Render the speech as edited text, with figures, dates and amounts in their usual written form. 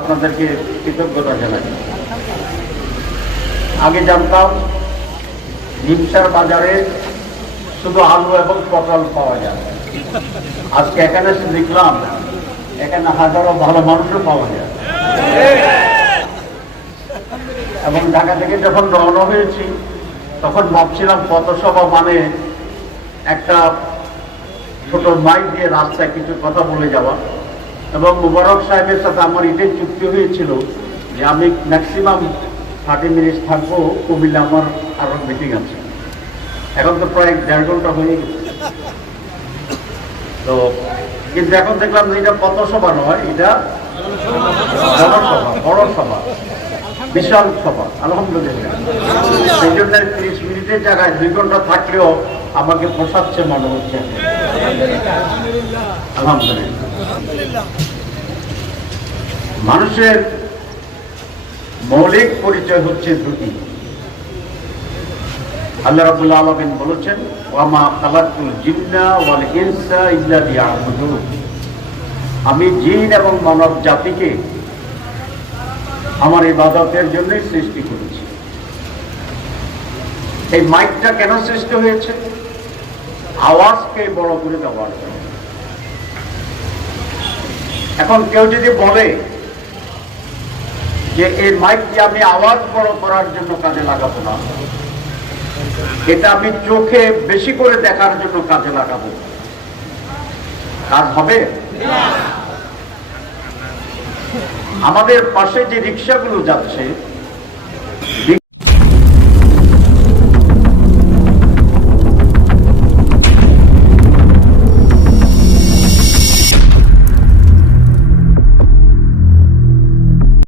আপনাদেরকে কৃতজ্ঞতা জানাই। আগে জানতাম নিমসার বাজারে শুধু আলু এবং পটল পাওয়া যায়। আজকে এখানে এসে দেখলাম এখানে হাজারো ভালো মানুষও পাওয়া যায়। এবং ঢাকা থেকে যখন রওনা হয়েছি তখন ভাবছিলাম পথসভা মানে একটা ছোট মাইক দিয়ে রাস্তায় কিছু কথা বলে যাওয়া। এবং মুবারক সাহেবের সাথে আমার এটাই চুক্তি হয়েছিল যে আমি ম্যাক্সিমাম 30 মিনিট থাকবো, কুমিল্লা আমার আরো মিটিং আছে। এখন তো প্রায় 1.5 ঘন্টা হয়ে গেছে। তো কিন্তু এখন দেখলাম যে এটা পথসভা নয়, এটা জনসভা, বড় সভা, বিশাল সভা। আলহামদুলিল্লাহ, সেই জন্য 30 মিনিটের জায়গায় 2 ঘন্টা থাকলেও আমাকে পোষাচ্ছে মনে হচ্ছে। আলহামদুলিল্লাহ। মানুষের মৌলিক পরিচয় হচ্ছে দুটি। আল্লাহ রাব্বুল আলামিন বলেছেন, ওয়ামা খালাকতুল জিন্না ওয়াল ইনসা ইল্লা লিয়াবুদুন। আমি জিন এবং মানব জাতিকে আমার ইবাদতের জন্যই সৃষ্টি করেছি। এই মাইকটা কেন সৃষ্টি হয়েছে? আওয়াজকে বড় করে দেওয়ার জন্য। এখন কেউ যদি বলে যে এই মাইকটি আমি আওয়াজ বড় করার জন্য কাজে লাগাবো না, এটা আমি চোখে বেশি করে দেখার জন্য কাজে লাগাবো, কাজ হবে? আমাদের পাশে যে রিক্সাগুলো যাচ্ছে